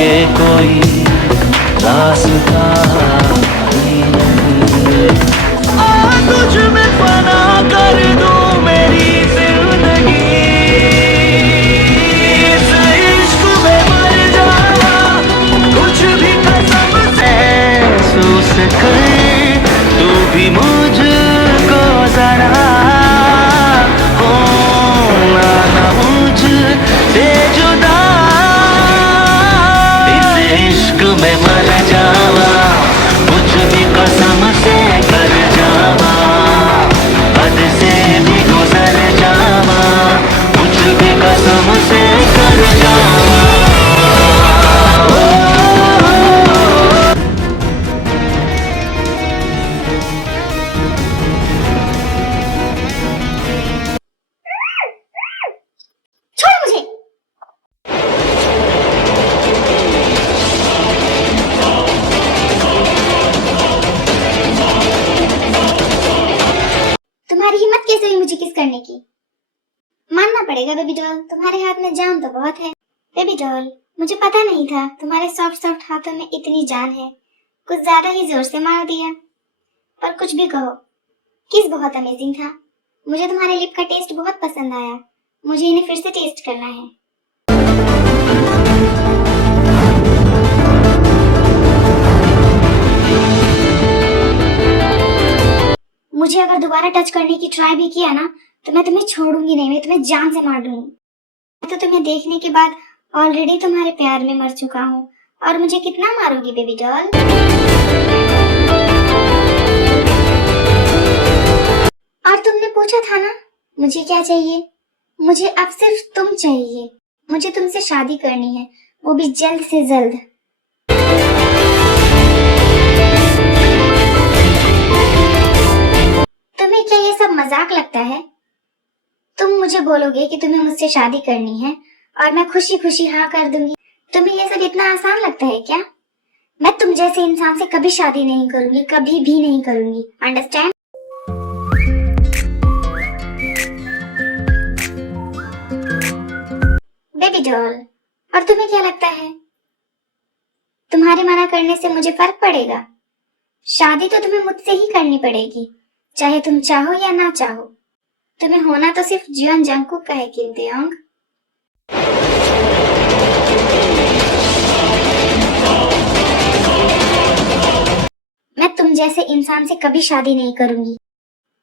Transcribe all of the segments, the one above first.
के कोई रास्ता नहीं है। आ तुझ में फना कर दूं मेरी जिंदगी, इस इश्क में मर जाना कुछ भी कसम से। महसूस कर तू भी मुझको जरा, होना ना मुझसे जुदा, इस इश्क में मर जावा, कुछ भी कसम से कर जावा, हद से भी गुजर जावा, कुछ भी कसम से कर जावा। छोड़ मुझे। तुम्हारी हिम्मत कैसे हुई मुझे किस करने की? मानना पड़ेगा बेबी डॉल, तुम्हारे हाथ में जान तो बहुत है। बेबी डॉल, मुझे पता नहीं था तुम्हारे सॉफ्ट सॉफ्ट हाथों में इतनी जान है। कुछ ज्यादा ही जोर से मार दिया। पर कुछ भी कहो, किस बहुत अमेजिंग था। मुझे तुम्हारे लिप का टेस्ट बहुत पसंद आया। मुझे इन्हें फिर से टेस्ट करना है। मुझे अगर दोबारा टच करने की ट्राई भी किया ना, तो मैं तुम्हें छोड़ूंगी नहीं, मैं तुम्हें जान से मार दूंगी। मैं तो तुम्हें देखने के बाद ऑलरेडी तुम्हारे प्यार में मर चुका हूँ, और मुझे कितना मारोगी बेबी डॉल? और तुमने पूछा था ना मुझे क्या चाहिए? मुझे अब सिर्फ तुम चाहिए। मुझे तुमसे शादी करनी है, वो भी जल्द से जल्द। तुम्हें क्या ये सब मजाक लगता है? तुम मुझे बोलोगे कि तुम्हें मुझसे शादी करनी है और मैं खुशी खुशी हाँ कर दूंगी। तुम्हें ये सब इतना आसान लगता है क्या? मैं तुम जैसे इंसान से कभी शादी नहीं करूंगी, कभी भी नहीं करूंगी। अंडरस्टैंड? बेबी डॉल, और तुम्हें क्या लगता है तुम्हारे मना करने से मुझे फर्क पड़ेगा? शादी तो तुम्हें मुझसे ही करनी पड़ेगी, चाहे तुम चाहो या ना चाहो। तुम्हें होना तो सिर्फ जियोन जंगकुक का है किम तेयोंग। मैं तुम जैसे इंसान से कभी शादी नहीं करूंगी।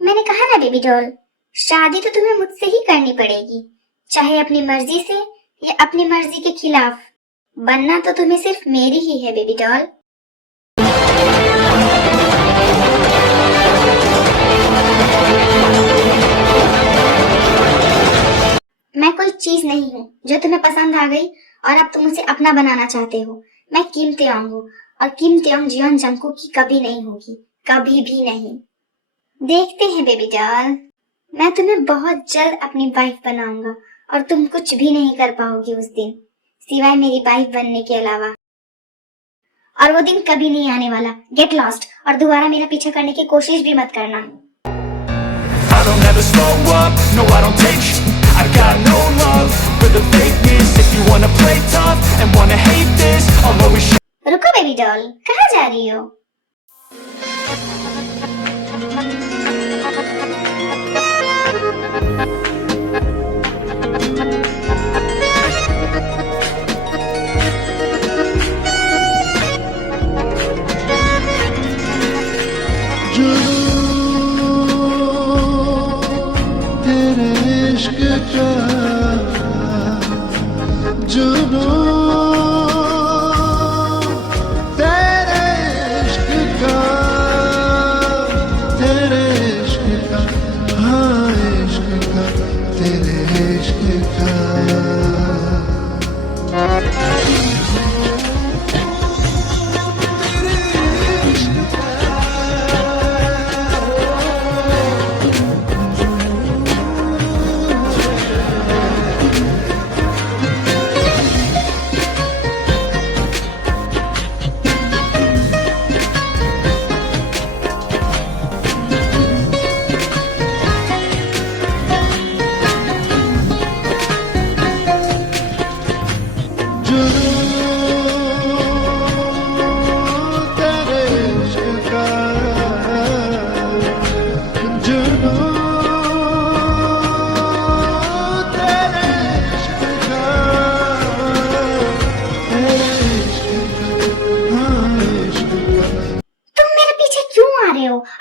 मैंने कहा ना बेबी डॉल, शादी तो तुम्हें मुझसे ही करनी पड़ेगी, चाहे अपनी मर्जी से या अपनी मर्जी के खिलाफ। बनना तो तुम्हें सिर्फ मेरी ही है बेबी डॉल। मैं कोई चीज नहीं हूँ जो तुम्हें पसंद आ गई और अब तुम उसे अपना बनाना चाहते हो। मैं किम तेयोंग हूँ, और किम तेयोंग जियोन जंगकुक की कभी नहीं होगी, कभी भी नहीं। देखते हैं बेबी डॉल, मैं तुम्हें बहुत जल्द अपनी वाइफ बनाऊंगा और तुम कुछ भी नहीं कर पाओगी उस दिन, सिवाय मेरी वाइफ बनने के अलावा। और वो दिन कभी नहीं आने वाला। गेट लॉस्ट, और दोबारा मेरा पीछा करने की कोशिश भी मत करना। I don't ever slow up, no I don't take sh**. I got no love for the fakeness. If you wanna play tough and wanna hate this, I'll always show. रुको बेबी डॉल, कहाँ जा रही हो? जुनून तेरे इश्क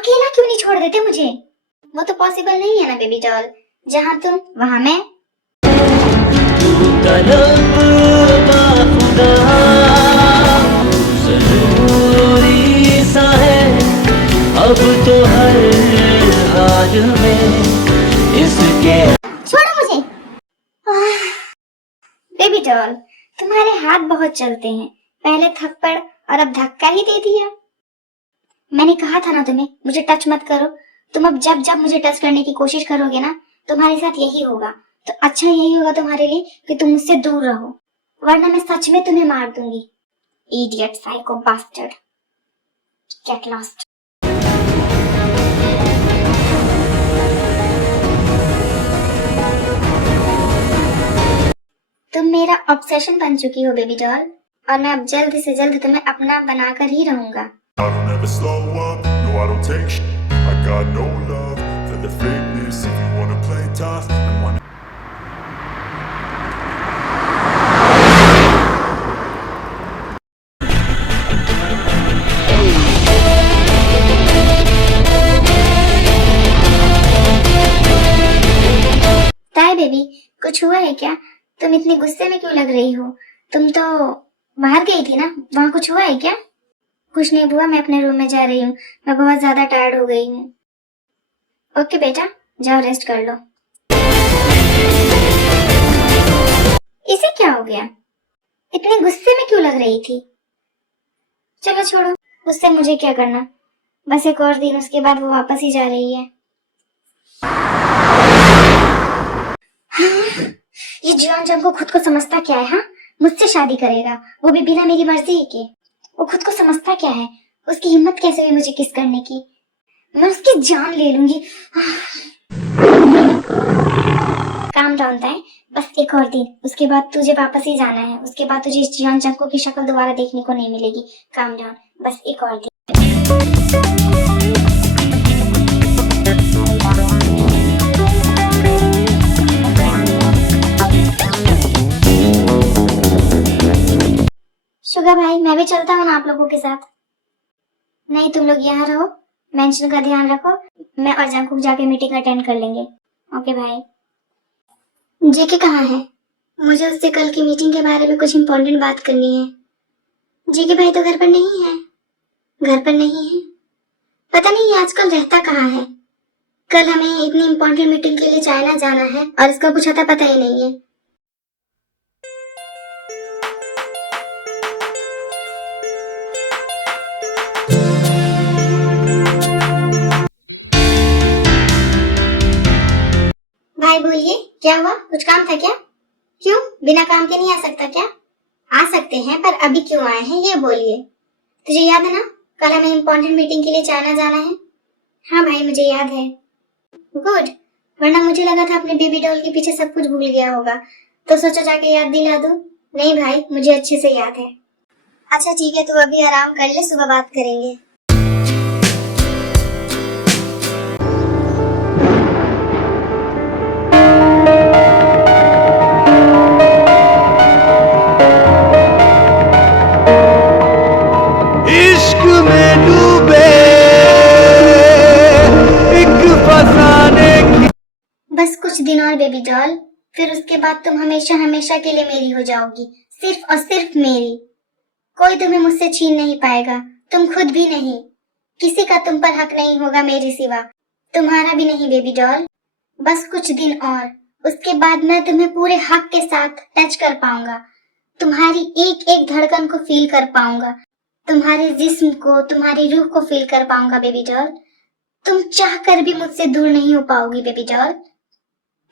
अकेला क्यों नहीं छोड़ देते मुझे? वो तो पॉसिबल नहीं है ना बेबी डॉल, जहाँ तुम वहाँ मैं। तलब बाखुदा जरूरी सा है अब तो हर हाल में इसके। छोड़ो मुझे। बेबी डॉल, तुम्हारे हाथ बहुत चलते हैं, पहले थप्पड़ और अब धक्का ही दे दिया। मैंने कहा था ना तुम्हें मुझे टच मत करो। तुम अब जब जब मुझे टच करने की कोशिश करोगे ना, तुम्हारे साथ यही होगा। तो अच्छा यही होगा तुम्हारे लिए कि तुम मुझसे दूर रहो, वरना मैं सच में तुम्हें मार दूंगी। Idiot, psycho bastard, get lost. तुम मेरा ऑब्सेशन बन चुकी हो बेबी डॉल, और मैं अब जल्द से जल्द तुम्हें अपना बनाकर ही रहूंगा। I don't ever slow up, no I don't take shit. I got no love for the fakeness. If you wanna play tough and wanna ताई बेबी, कुछ हुआ है क्या? तुम इतनी गुस्से में क्यों लग रही हो? तुम तो बाहर गई थी ना, वहाँ कुछ हुआ है क्या? कुछ नहीं बुआ, मैं अपने रूम में जा रही हूँ, मैं बहुत ज्यादा टायर्ड हो गई हूँ। ओके बेटा, जाओ रेस्ट कर लो। इसे क्या हो गया? इतने गुस्से में क्यों लग रही थी? चलो छोड़ो, उससे मुझे क्या करना। बस एक और दिन, उसके बाद वो वापस ही जा रही है। हाँ, ये जियोन जंग को खुद को समझता क्या है? हाँ, मुझसे शादी करेगा, वो भी बिना मेरी मर्जी के। वो खुद को समझता क्या है? उसकी हिम्मत कैसे हुई मुझे किस करने की? मैं उसकी जान ले लूंगी। काम डाउन है, बस एक और दिन, उसके बाद तुझे वापस ही जाना है। उसके बाद तुझे इस जियोन जंग की शक्ल दोबारा देखने को नहीं मिलेगी। काम डाउन, बस एक और दिन। शुगर भाई, मैं भी चलता हूँ ना आप लोगों के साथ। नहीं, तुम लोग यहाँ रहो, मेंशन का ध्यान रखो। मैं और जंकुक जाके मीटिंग अटेंड कर लेंगे। ओके भाई। जेके कहाँ है? मुझे उससे कल की मीटिंग के बारे में कुछ इम्पोर्टेंट बात करनी है। जेके भाई तो घर पर नहीं है। घर पर नहीं है, पता नहीं ये आजकल रहता कहाँ है। कल हमें इतनी इम्पोर्टेंट मीटिंग के लिए चाइना जाना है और इसका कुछ अता पता ही नहीं है। भाई बोलिए, क्या हुआ? कुछ काम था क्या? क्यों, बिना काम के नहीं आ सकता क्या? आ सकते हैं, पर अभी क्यों आए हैं ये बोलिए। तुझे याद है ना, कल हमें इम्पोर्टेंट मीटिंग के लिए चाइना जाना है। हाँ भाई, मुझे याद है। गुड, वरना मुझे लगा था अपने बेबी डॉल के पीछे सब कुछ भूल गया होगा, तो सोचा जाके याद दिला दूं। नहीं भाई, मुझे अच्छे से याद है। अच्छा ठीक है, तू अभी आराम कर ले, सुबह बात करेंगे। इश्क में डूबे एक फसाने की। बस कुछ दिन और बेबी डॉल, फिर उसके बाद तुम हमेशा हमेशा के लिए मेरी हो जाओगी, सिर्फ और सिर्फ मेरी। कोई तुम्हें मुझसे छीन नहीं पाएगा, तुम खुद भी नहीं। किसी का तुम पर हक नहीं होगा मेरे सिवा, तुम्हारा भी नहीं बेबी डॉल। बस कुछ दिन और, उसके बाद मैं तुम्हें पूरे हक के साथ टच कर पाऊंगा, तुम्हारी एक एक धड़कन को फील कर पाऊंगा, तुम्हारे जिस्म को, तुम्हारी रूह को फील कर पाऊंगा बेबी डॉल। तुम चाह कर भी मुझसे दूर नहीं हो पाओगी बेबी डॉल,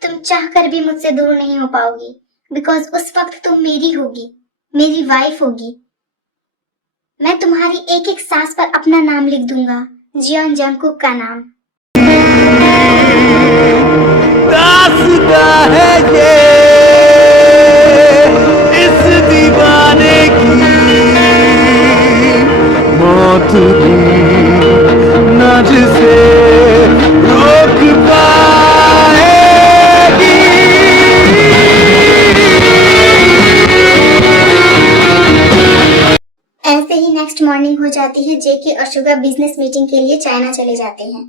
तुम चाह कर भी मुझसे दूर नहीं हो पाओगी, बिकॉज उस वक्त तुम मेरी होगी, मेरी वाइफ होगी। मैं तुम्हारी एक एक सांस पर अपना नाम लिख दूंगा, जियोन जंकुक का नाम। दास्ता है ये इस दीवाने की, मौत भी न जिसे रोक पाएगी। ऐसे ही नेक्स्ट मॉर्निंग हो जाती है। जेके और शुगा बिजनेस मीटिंग के लिए चाइना चले जाते हैं।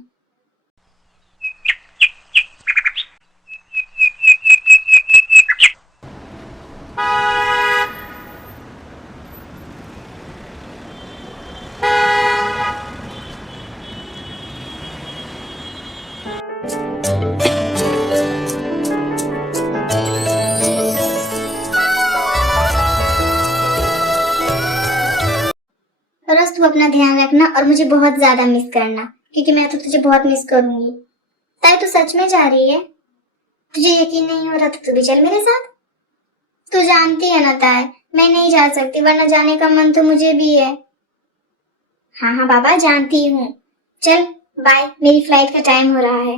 रोज तू अपना ध्यान रखना और मुझे बहुत ज्यादा मिस करना, क्योंकि मैं तो तुझे बहुत मिस करूंगी। ताई तू सच में जा रही है? तुझे यकीन नहीं हो रहा तो तू भी चल मेरे साथ। तू जानती है ना ताई, मैं नहीं जा सकती, वरना जाने का मन तो मुझे भी है। हाँ हाँ बाबा, जानती हूँ। चल बाय, मेरी फ्लाइट का टाइम हो रहा है।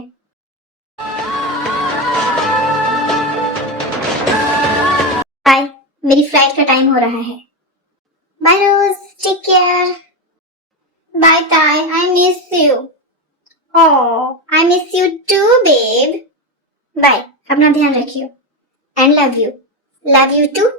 बाय, मेरी फ्लाइट का टाइम हो रहा है। Bye Rose, take care. Bye ताई, I miss you. Oh, I miss you too babe. Bye, अपना ध्यान रखियो and love you. Love you too.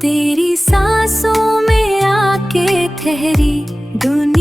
तेरी सांसों में आके ठहरी दुनिया।